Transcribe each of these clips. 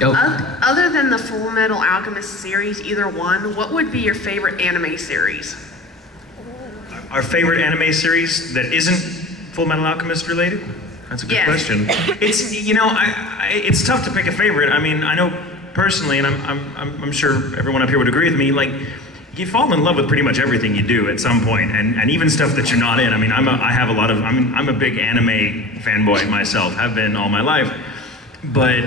Oh. Other than the Full Metal Alchemist series, either one, what would be your favorite anime series? Our favorite anime series that isn't Full Metal Alchemist related? That's a good question. It's, you know, it's tough to pick a favorite. I mean, I know personally, and I'm sure everyone up here would agree with me, like, you fall in love with pretty much everything you do at some point, and even stuff that you're not in. I mean, I'm a big anime fanboy myself, have been all my life, but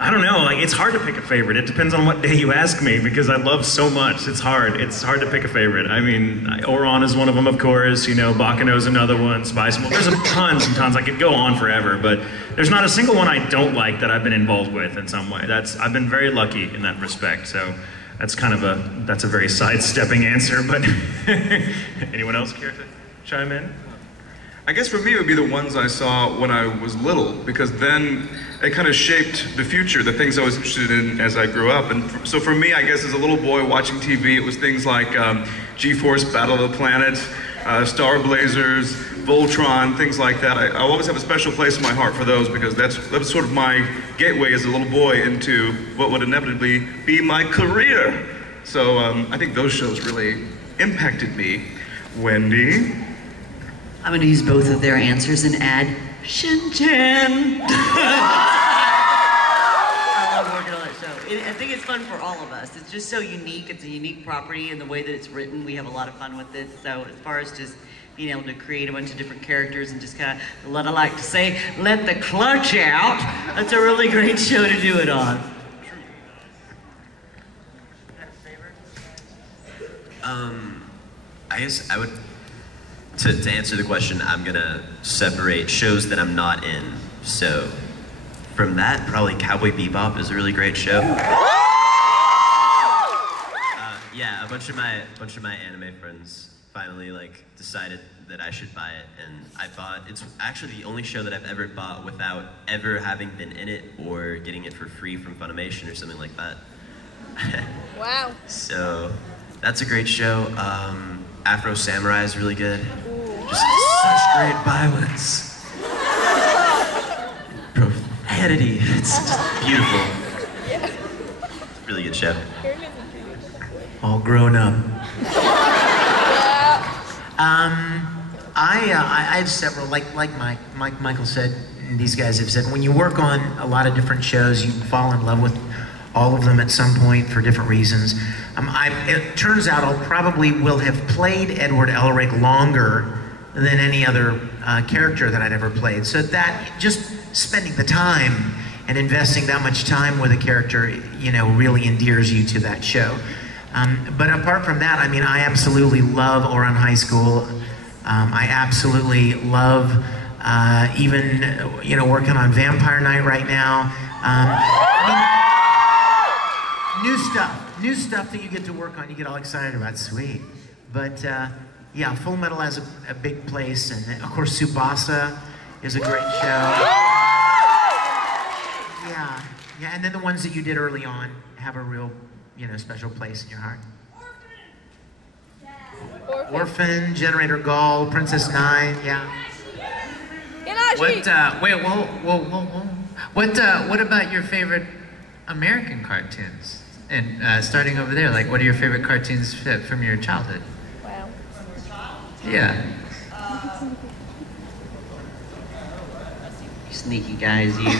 I don't know, like, it's hard to pick a favorite. It depends on what day you ask me, because I love so much. It's hard to pick a favorite. I mean, Ouran is one of them, of course, you know, Baccano's another one, Spice, well, there's tons and tons. I could go on forever, but there's not a single one I don't like that I've been involved with in some way. I've been very lucky in that respect, so that's kind of a very sidestepping answer, but anyone else care to chime in? I guess for me it would be the ones I saw when I was little, because then it kind of shaped the future, the things I was interested in as I grew up. And so for me, I guess as a little boy watching TV, it was things like G-Force Battle of the Planets, Star Blazers, Voltron, things like that. I always have a special place in my heart for those, because that was sort of my gateway as a little boy into what would inevitably be my career. So I think those shows really impacted me. Wendy? I'm going to use both of their answers and add Shin-Chan. I love working on that show. I think it's fun for all of us. It's just so unique. It's a unique property, and the way that it's written, we have a lot of fun with it. So as far as just being able to create a bunch of different characters and just kind of, what I like to say, let the clutch out, that's a really great show to do it on. I guess I would, to answer the question, I'm gonna separate shows that I'm not in. So from that, probably Cowboy Bebop is a really great show. Yeah, a bunch of my anime friends finally like decided that I should buy it, and I bought. It's actually the only show that I've ever bought without ever having been in it or getting it for free from Funimation or something like that. Wow. So that's a great show. Afro Samurai is really good. Just such great violence. Profanity. It's just beautiful. Yeah. It's a really good show. All grown up. I have several, like Michael said, and these guys have said, when you work on a lot of different shows, you fall in love with all of them at some point for different reasons. It turns out I probably will have played Edward Elric longer than any other character that I'd ever played. So that, just spending the time and investing that much time with a character, you know, really endears you to that show. But apart from that, I mean, I absolutely love Ouran High School. I absolutely love even, you know, working on Vampire Night right now. I mean, new stuff that you get to work on, you get all excited about, sweet. But yeah, Full Metal has a big place, and of course Tsubasa is a great show. Yeah, and then the ones that you did early on have a real, you know, special place in your heart. Orphan, Generator Gall, Princess Nine, yeah. What, What about your favorite American cartoons? And starting over there, like, what are your favorite cartoons from your childhood? Wow. Yeah. Sneaky guys, you.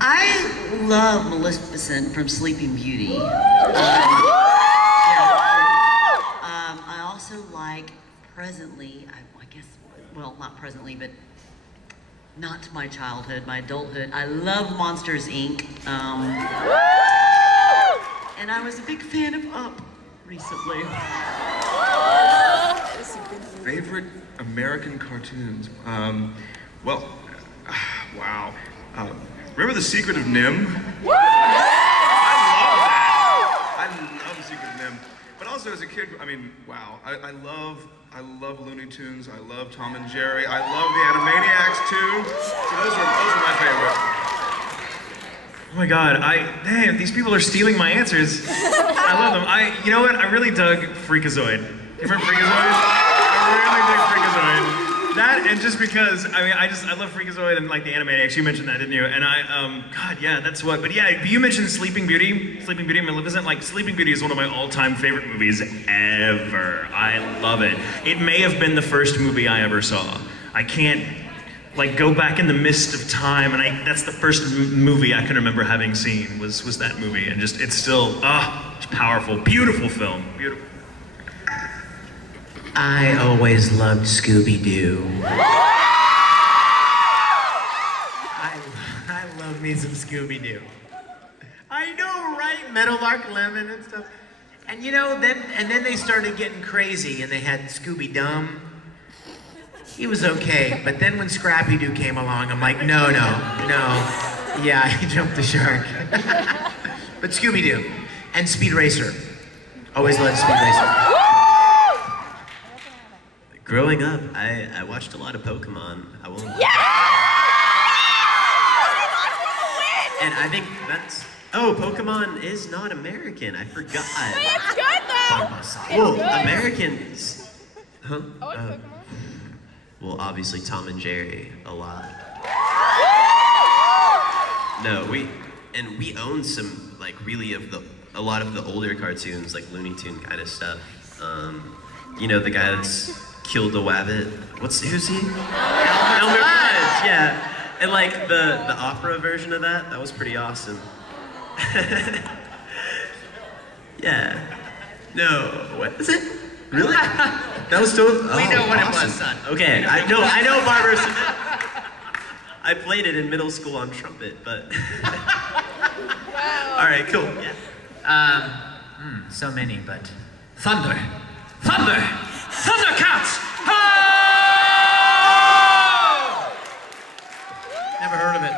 I love Maleficent from Sleeping Beauty. I also like presently, I guess, well, not presently, but not to my childhood, my adulthood. I love Monsters, Inc. And I was a big fan of Up recently. Favorite American cartoons? Well, wow. Remember The Secret of Nim? I love that. I love The Secret of Nim. But also as a kid, I mean, wow. I love Looney Tunes. I love Tom and Jerry. I love the Animaniacs too. So those are my favorite. Oh my God, damn, these people are stealing my answers. I love them. You know what? I really dug Freakazoid. You remember Freakazoid? I really dig Freakazoid. That and just because I love Freakazoid and like the Animaniacs. You mentioned that, didn't you? And God, yeah, that's what. But yeah, you mentioned Sleeping Beauty. Sleeping Beauty and Maleficent. Like Sleeping Beauty is one of my all-time favorite movies ever. I love it. It may have been the first movie I ever saw. I can't like go back in the mist of time, and that's the first movie I can remember having seen was that movie, and just it's still it's powerful, beautiful film, beautiful. I always loved Scooby-Doo. I love me some Scooby-Doo. I know, right? Meadowlark Lemon and stuff. And you know, then they started getting crazy, and they had Scooby-Dum. He was okay, but then when Scrappy-Doo came along, I'm like, no. Yeah, he jumped the shark. But Scooby-Doo and Speed Racer. Always loved Speed Racer. Growing up, I watched a lot of Pokemon. I won't. Yeah! And I think that's. Oh, Pokemon is not American. I forgot. It's good though. Well, good. Americans. Huh? I like Pokemon. Well, obviously Tom and Jerry a lot. No, we own some like really a lot of the older cartoons, like Looney Tune kind of stuff. You know the guy that's killed the wabbit. Who's he? Elmer Fudd, yeah. And like the opera version of that was pretty awesome. Yeah. No, what is it? Really? That was still. We know what it was, son. Okay, I know Barbara. I played it in middle school on trumpet, but. Wow. All right, cool. Yeah. So many, but thunder, Thundercats! Oh! Never heard of it.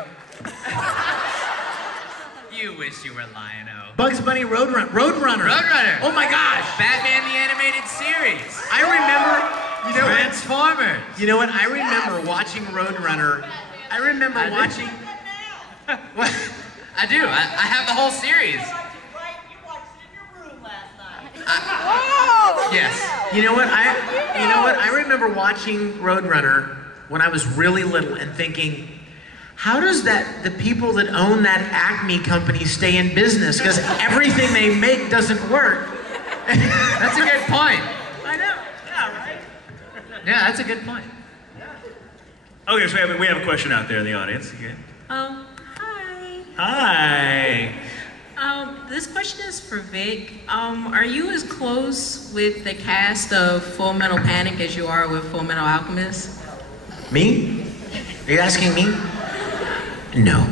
You wish you were Lion-O. Bugs Bunny Roadrunner. Oh my gosh! Batman the Animated Series. I remember, you know what? Transformers. You know what? I remember watching Roadrunner. I remember watching. What? I do. I have the whole series. Whoa! Yes. You know what? I remember watching Roadrunner when I was really little and thinking, how does the people that own that Acme company stay in business? Because everything they make doesn't work. That's a good point. I know. Yeah, right. Yeah, that's a good point. Okay, so we have a question out there in the audience. Okay. Hi. Hi. This question is for Vic. Are you as close with the cast of Full Metal Panic as you are with Full Metal Alchemist? Me? Are you asking me? No.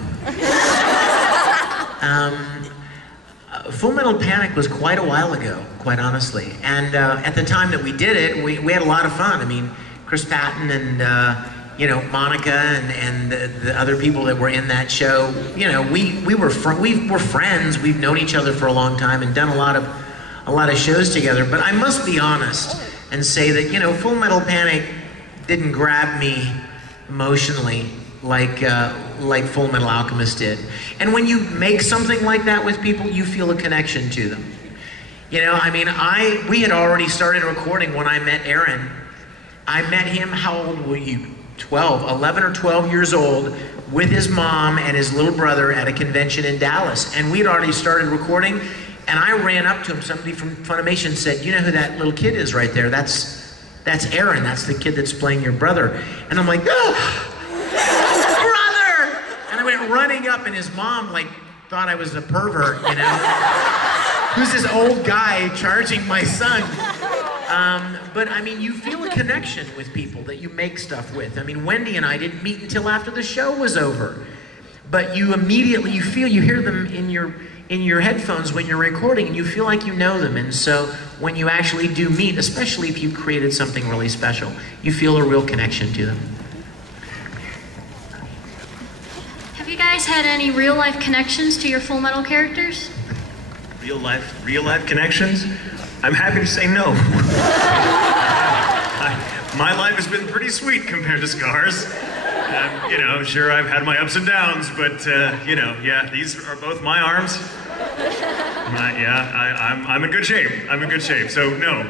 Full Metal Panic was quite a while ago, quite honestly. And at the time that we did it, we had a lot of fun. I mean, Chris Patton and Monica and the other people that were in that show. You know, we were friends. We've known each other for a long time and done a lot of shows together. But I must be honest and say that Full Metal Panic didn't grab me emotionally like Full Metal Alchemist did. And when you make something like that with people, you feel a connection to them. You know, I mean, we had already started recording when I met Aaron. I met him, how old were you? 11 or 12 years old, with his mom and his little brother at a convention in Dallas. And we'd already started recording, and I ran up to him. Somebody from Funimation said, "You know who that little kid is right there? That's Aaron. That's the kid that's playing your brother." And I'm like, "Oh, brother!" And I went running up, and his mom thought I was a pervert, who's this old guy charging my son. But I mean, you feel a connection with people that you make stuff with. I mean, Wendy and I didn't meet until after the show was over. But you immediately, you hear them in your headphones when you're recording, and you feel like you know them. And so when you actually do meet, especially if you've created something really special, you feel a real connection to them. Have you guys had any real life connections to your Full Metal characters? Real life connections? I'm happy to say no. My life has been pretty sweet compared to Scar's. Sure, I've had my ups and downs, but these are both my arms. I'm in good shape. So no.